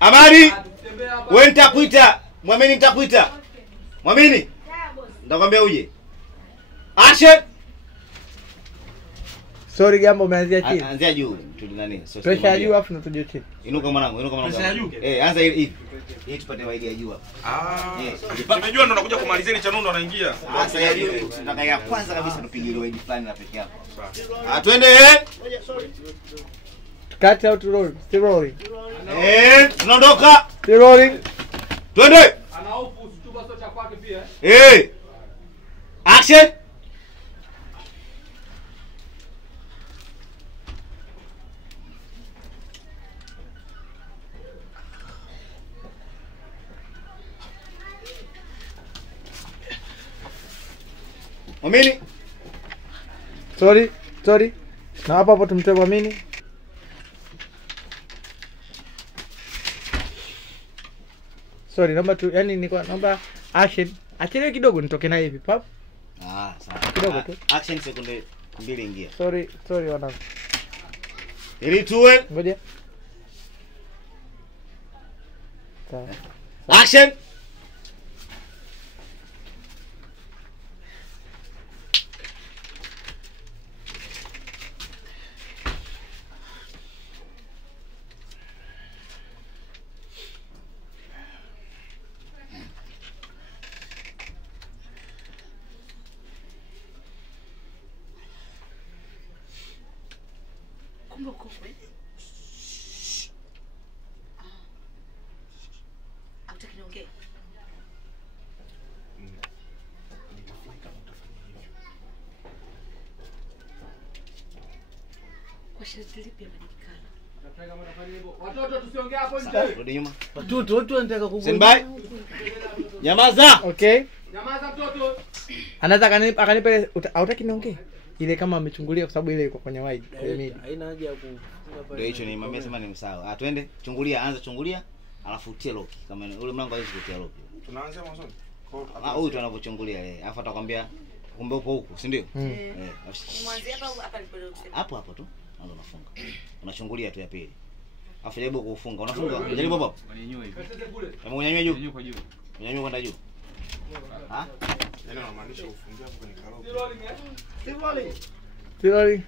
Habari? Wewe nitakuita. Mwamini nitakuita. Mwamini? Nitakwambia uje. Action. Sorry Gambo umeanzia chini. Anzia juu. Tuli nani? Pressure juu afu na tuje chini. Inuka mwanangu, inuka mwanangu. Pressure juu. Anza hivi. Hii tupate idea juu hapa. Nimejua ndo nakuja kumalizia ile chanundo anaingia. Sasa ya juu tunataka ya kwanza kabisa tupige ile idea fulani na peke yako. Twende. Cut out roll. Still rolling. Tunaondoka. Still rolling. Twende. Ana hofu usichuba sio cha kwake pia. Action. Mwamini? Sorry. Na hapo tumtoe Mwamini. Sorry, yani nilikuwa naomba action. Achelewe kidogo nitoke na hivi, pap. Sawa. Kidogo tu. Action sekunde 2 ingia. Sorry wanangu. Ili tuwe. Ngoja. Sawa. Action. Kumbe kufwe. Hautaki niongee? Kwa sharti lipi yamejulikana? Nataka mtafanya hivyo. Watoto tusiongee hapo nje. Rudi nyuma. Watu wanataka kukuona. Stand by. Nyamaza. Okay. Nyamaza mtoto. Anataka akanipa hautaki niongee? Ile kama amechungulia kwa sababu ile iko kwenye wide. Haina haja ya kufunga pale. Ndio hicho ni mama sema ni msao. Twende. Chungulia, anza chungulia. Alafu utie lock. Kama ule mlango hawezi kutia lock. Tunaanza mwanzoni. Huyu tu anapochungulia alafu atakwambia kumbe upo huku, si ndio? Mwanzi hapa nilipokuwa. Hapo tu. Anza unafunga. Unachungulia tu ya pili. Alafu jaribu kufunga. Unafunga. Jaribu hapo. Wanyanyue hivi. Kama unyanyue juu. Wanyanyue kwa juu. Unyanyue kwenda juu. Yaani unamaanisha ufungie hapo kwenye karoki. Still rolling.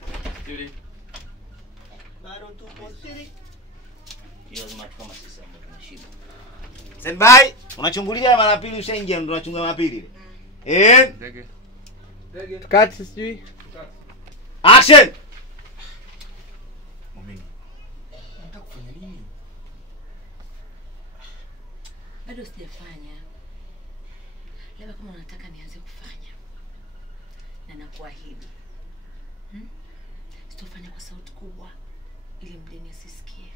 Bado tupo siri. Hiyo lazima kama sisi ambao tunashiba. Stand by. Unachungulia mara pili ushaingia ndo unachungulia mara pili ile. Ndege. Cut sijui. Action. Mwamini. Unataka kufanya nini? Bado sijafanya. Labda kama unataka nianze kufanya. Na nakuahidi. Sitofanya kwa sauti kubwa ili mgeni asisikie.